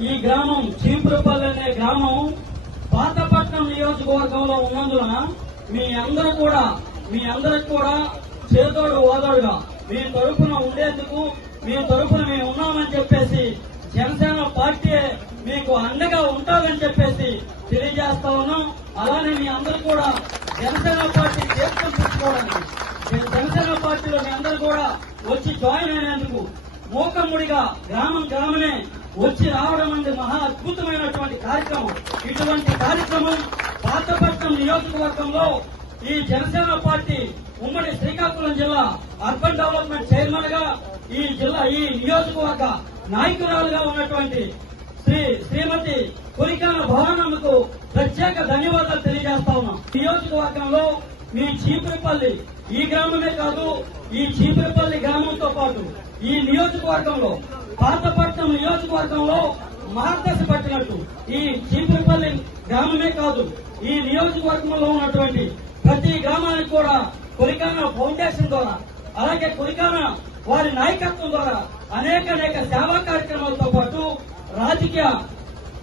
ఈ గ్రామం చీపురుపల్లి అనే గ్రామం పాతపట్నం నియోజకవర్గంలో ఉన్నందున మీ అందరికి కూడా చేదోడు ఓదోడుగా మీ తరపున ఉండేందుకు మీ తరపున మేము ఉన్నామని చెప్పేసి జనసేన పార్టీ మీకు అండగా ఉంటారని చెప్పేసి తెలియజేస్తా ఉన్నాం. అలానే మీ అందరూ కూడా జనసేన పార్టీ చేతులు పుచ్చుకోవడానికి జనసేన పార్టీలో మీ అందరూ కూడా వచ్చి జాయిన్ అయినందుకు మూకమ్ముడిగా గ్రామమే వచ్చి రావడం అనేది మహా అద్భుతమైనటువంటి కార్యక్రమం. ఇటువంటి కార్యక్రమం పాతపట్నం నియోజకవర్గంలో ఈ జనసేన పార్టీ ఉమ్మడి శ్రీకాకుళం జిల్లా అర్బన్ డెవలప్మెంట్ చైర్మన్ గా ఈ నియోజకవర్గ నాయకురాలుగా ఉన్నటువంటి శ్రీమతి కొరికాన భవానమ్మకు ప్రత్యేక ధన్యవాదాలు తెలియజేస్తా ఉన్నాం. నియోజకవర్గంలో మీ చీపురుపల్లి ఈ గ్రామమే కాదు, ఈ చీపురుపల్లి గ్రామంతో పాటు ఈ నియోజకవర్గంలో పాతపట్నం నియోజకవర్గంలో మార్గదర్శ పట్టినట్టు ఈ చీపురుపల్లి గ్రామమే కాదు, ఈ నియోజకవర్గంలో ఉన్నటువంటి ప్రతి గ్రామానికి కూడా కొరికాన ఫౌండేషన్ ద్వారా అలాగే కొరికాన వారి నాయకత్వం ద్వారా అనేక సేవా కార్యక్రమాలతో పాటు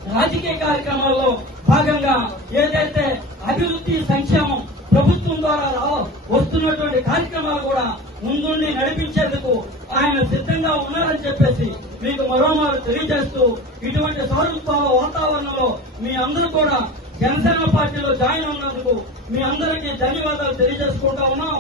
రాజకీయ కార్యక్రమాల్లో భాగంగా ఏదైతే అభివృద్ధి సంక్షేమం ప్రభుత్వం ద్వారా వస్తున్నటువంటి కార్యక్రమాలు కూడా ముందుండి నడిపించేందుకు ఆయన సిద్ధంగా ఉన్నారని చెప్పేసి మీకు మరోమారు తెలియజేస్తూ ఇటువంటి సానుకూల వాతావరణంలో మీ అందరూ కూడా జనసేన పార్టీలో జాయిన్ ఉన్నందుకు మీ అందరికీ ధన్యవాదాలు తెలియజేసుకుంటా ఉన్నాం.